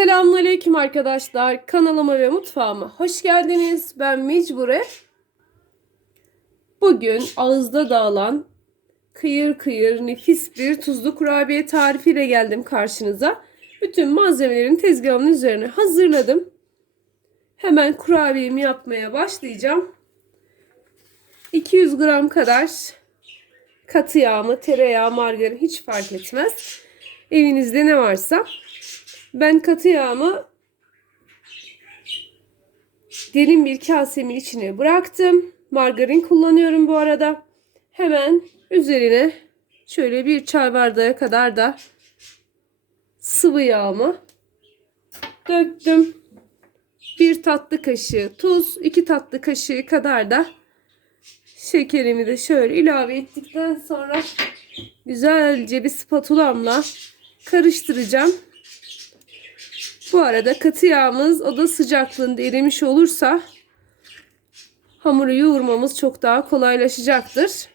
Selamünaleyküm arkadaşlar. Kanalıma ve mutfağıma hoş geldiniz. Ben Mecbure. Bugün ağızda dağılan kıyır kıyır nefis bir tuzlu kurabiye tarifiyle geldim karşınıza. Bütün malzemelerin tezgahımın üzerine hazırladım. Hemen kurabiyemi yapmaya başlayacağım. 200 gram kadar katı yağ mı, tereyağı, margarin hiç fark etmez. Evinizde ne varsa ben katı yağımı derin bir kasemin içine bıraktım. Margarin kullanıyorum bu arada. Hemen üzerine şöyle bir çay bardağı kadar da sıvı yağımı döktüm. Bir tatlı kaşığı tuz, iki tatlı kaşığı kadar da şekerimi de şöyle ilave ettikten sonra güzelce bir spatulamla karıştıracağım. Bu arada katı yağımız oda sıcaklığında erimiş olursa hamuru yoğurmamız çok daha kolaylaşacaktır.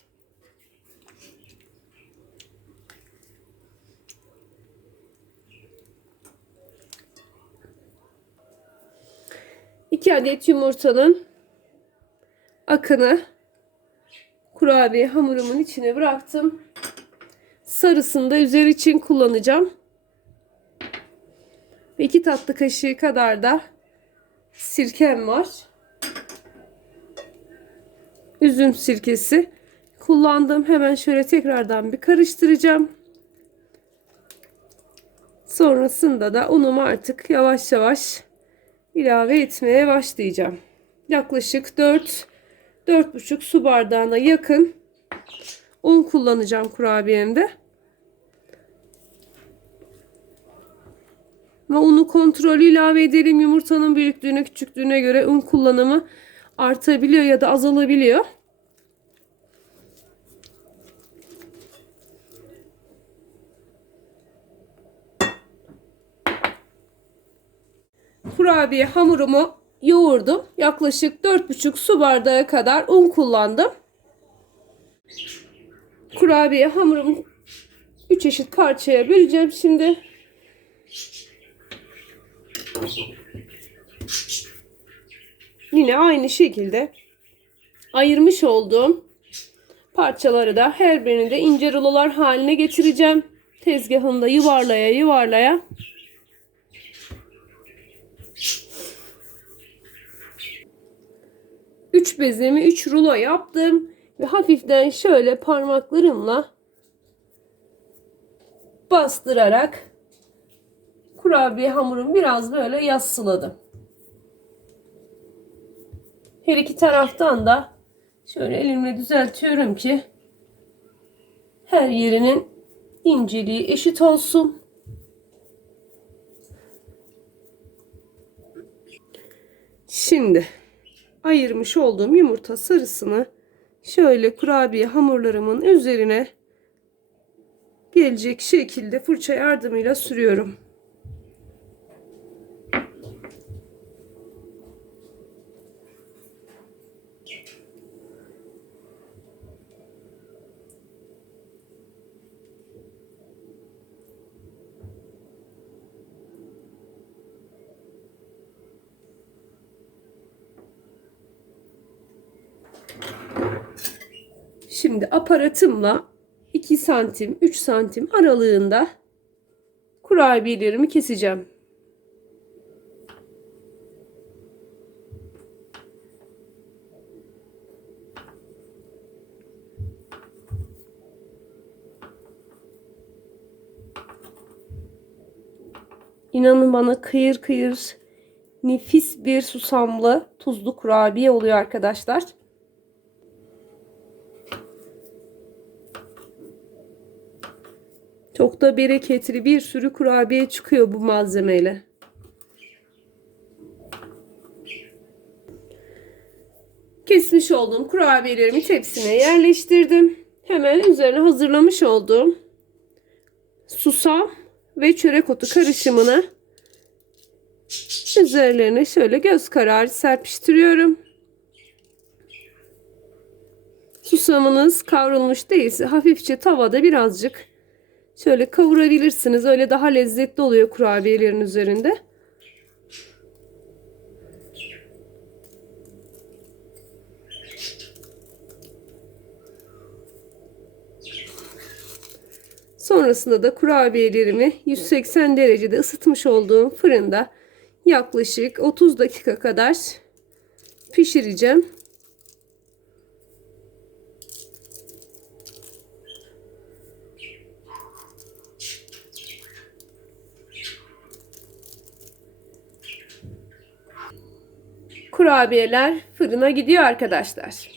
İki adet yumurtanın akını kurabiye hamurumun içine bıraktım. Sarısını da üzeri için kullanacağım. Ve 2 tatlı kaşığı kadar da sirkem var. Üzüm sirkesi kullandım. Hemen şöyle tekrardan bir karıştıracağım. Sonrasında da unumu artık yavaş yavaş ilave etmeye başlayacağım. Yaklaşık 4 4,5 su bardağına yakın un kullanacağım kurabiyemde. Ve unu kontrolü ilave edelim. Yumurtanın büyüklüğüne küçüklüğüne göre un kullanımı artabiliyor ya da azalabiliyor. Kurabiye hamurumu yoğurdum. Yaklaşık 4,5 su bardağı kadar un kullandım. Kurabiye hamurumu 3 eşit parçaya böleceğim şimdi. Yine aynı şekilde ayırmış olduğum parçaları da her birini de ince rulolar haline getireceğim. Tezgahında yuvarlaya yuvarlaya. Üç bezemi üç rulo yaptım ve hafiften şöyle parmaklarımla bastırarak kurabiye hamurumu biraz böyle yassıladım. Her iki taraftan da şöyle elimle düzeltiyorum ki her yerinin inceliği eşit olsun. Şimdi ayırmış olduğum yumurta sarısını şöyle kurabiye hamurlarımın üzerine gelecek şekilde fırça yardımıyla sürüyorum. Şimdi aparatımla 2 santim 3 santim aralığında kurabiyelerimi keseceğim. İnanın bana kıyır kıyır nefis bir susamlı tuzlu kurabiye oluyor arkadaşlar. Çok da bereketli bir sürü kurabiye çıkıyor bu malzemeyle. Kesmiş olduğum kurabiyelerimi tepsime yerleştirdim. Hemen üzerine hazırlamış olduğum susam ve çörek otu karışımını üzerlerine şöyle göz kararı serpiştiriyorum. Susamınız kavrulmuş değilse hafifçe tavada birazcık Şöyle kavurabilirsiniz. Öyle daha lezzetli oluyor kurabiyelerin üzerinde. Sonrasında da kurabiyelerimi 180 derecede ısıtmış olduğum fırında yaklaşık 30 dakika kadar pişireceğim. Kurabiyeler fırına gidiyor arkadaşlar.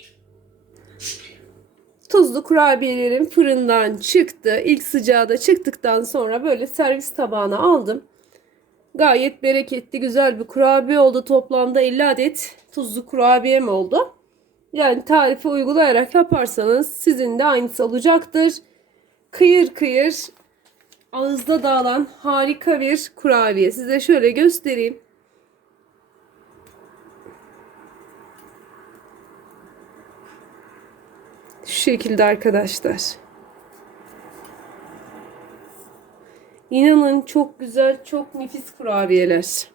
Tuzlu kurabiyelerim fırından çıktı. İlk sıcağı da çıktıktan sonra böyle servis tabağına aldım. Gayet bereketli, güzel bir kurabiye oldu. Toplamda 50 adet tuzlu kurabiyem oldu. Yani tarifi uygulayarak yaparsanız sizin de aynısı olacaktır. Kıyır kıyır ağızda dağılan harika bir kurabiye. Size şöyle göstereyim. Şu şekilde arkadaşlar. İnanın çok güzel, çok nefis kurabiyeler.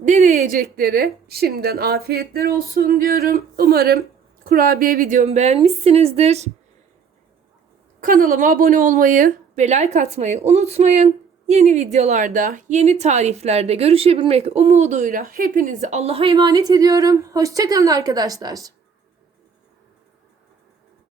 Deneyecekleri şimdiden afiyetler olsun diyorum. Umarım kurabiye videomu beğenmişsinizdir. Kanalıma abone olmayı ve like atmayı unutmayın. Yeni videolarda, yeni tariflerde görüşebilmek umuduyla hepinizi Allah'a emanet ediyorum. Hoşçakalın arkadaşlar.